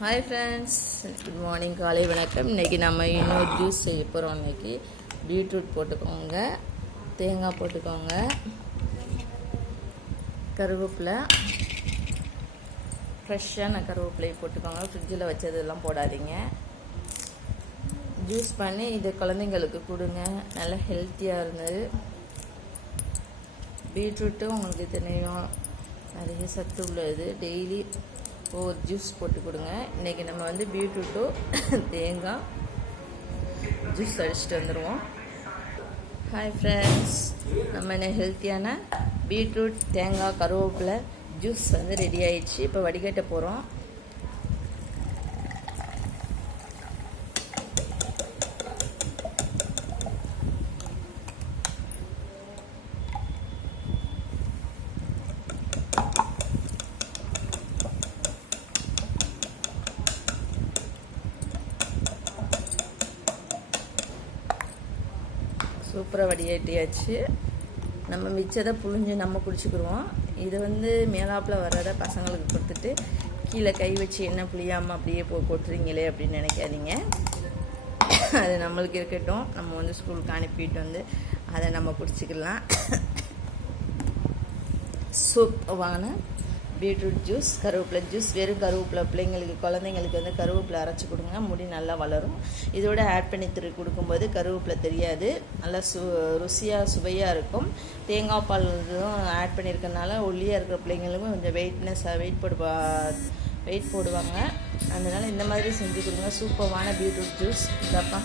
Hi friends, good morning, காலை வணக்கம். இன்றைக்கி நம்ம இன்னொரு ஜூஸ் செய்ய போகிறோம். இன்றைக்கி பீட்ரூட் போட்டுக்கோங்க, தேங்காய் போட்டுக்கோங்க, கருவேப்பிலை, ஃப்ரெஷ்ஷான கருவேப்பிலை போட்டுக்கோங்க. ஃப்ரிட்ஜில் வச்சதெல்லாம் போடாதீங்க. ஜூஸ் பண்ணி இதை குழந்தைங்களுக்கு கொடுங்க, நல்லா ஹெல்த்தியாக இருந்தது. பீட்ரூட்டும் உங்களுக்கு தெரியும், நிறைய சத்து உள்ளது. டெய்லி ஒரு ஜூஸ் போட்டு கொடுங்க. இன்றைக்கி நம்ம வந்து பீட்ரூட்டும் தேங்காய் ஜூஸ் அடிச்சுட்டு வந்துடுவோம். ஹாய் ஃப்ரெண்ட்ஸ், நம்ம என்ன ஹெல்த்தியான பீட்ரூட் தேங்காய் கருவேப்பிலை ஜூஸ் வந்து ரெடி ஆயிடுச்சு. இப்போ வடிகட்ட போகிறோம். சூப்பராக வடிகட்டியாச்சு. நம்ம மிச்சதை புழிஞ்சு நம்ம குடிச்சுக்கிடுவோம். இது வந்து மேலாப்பில் வர்றத பசங்களுக்கு கொடுத்துட்டு கீழே கை வச்சு என்ன புளியாமல் அப்படியே கொட்டுறீங்களே அப்படின்னு நினைக்காதீங்க. அது நம்மளுக்கு இருக்கட்டும். நம்ம வந்து ஸ்கூலுக்கு அனுப்பிட்டு வந்து அதை நம்ம குடிச்சிக்கலாம். சூப்பரான பீட்ரூட் ஜூஸ், கருவேப்பிலை ஜூஸ். வெறும் கருவேப்பிலை, பிள்ளைங்களுக்கு குழந்தைங்களுக்கு வந்து கருவேப்பிலை அரைச்சி கொடுங்க, முடி நல்லா வளரும். இதோட ஆட் பண்ணி கொடுக்கும்போது கருவேப்பிலை தெரியாது, நல்லா ருசியாக சுவையாக இருக்கும். தேங்காய் பால் இதுவும் ஆட் பண்ணியிருக்கனால ஒல்லியாக இருக்கிற பிள்ளைங்களுக்கும் கொஞ்சம் வெயிட் போடுவாங்க. அதனால் இந்த மாதிரி செஞ்சு கொடுங்க. சூப்பரான பீட்ரூட் ஜூஸ். இதப்பா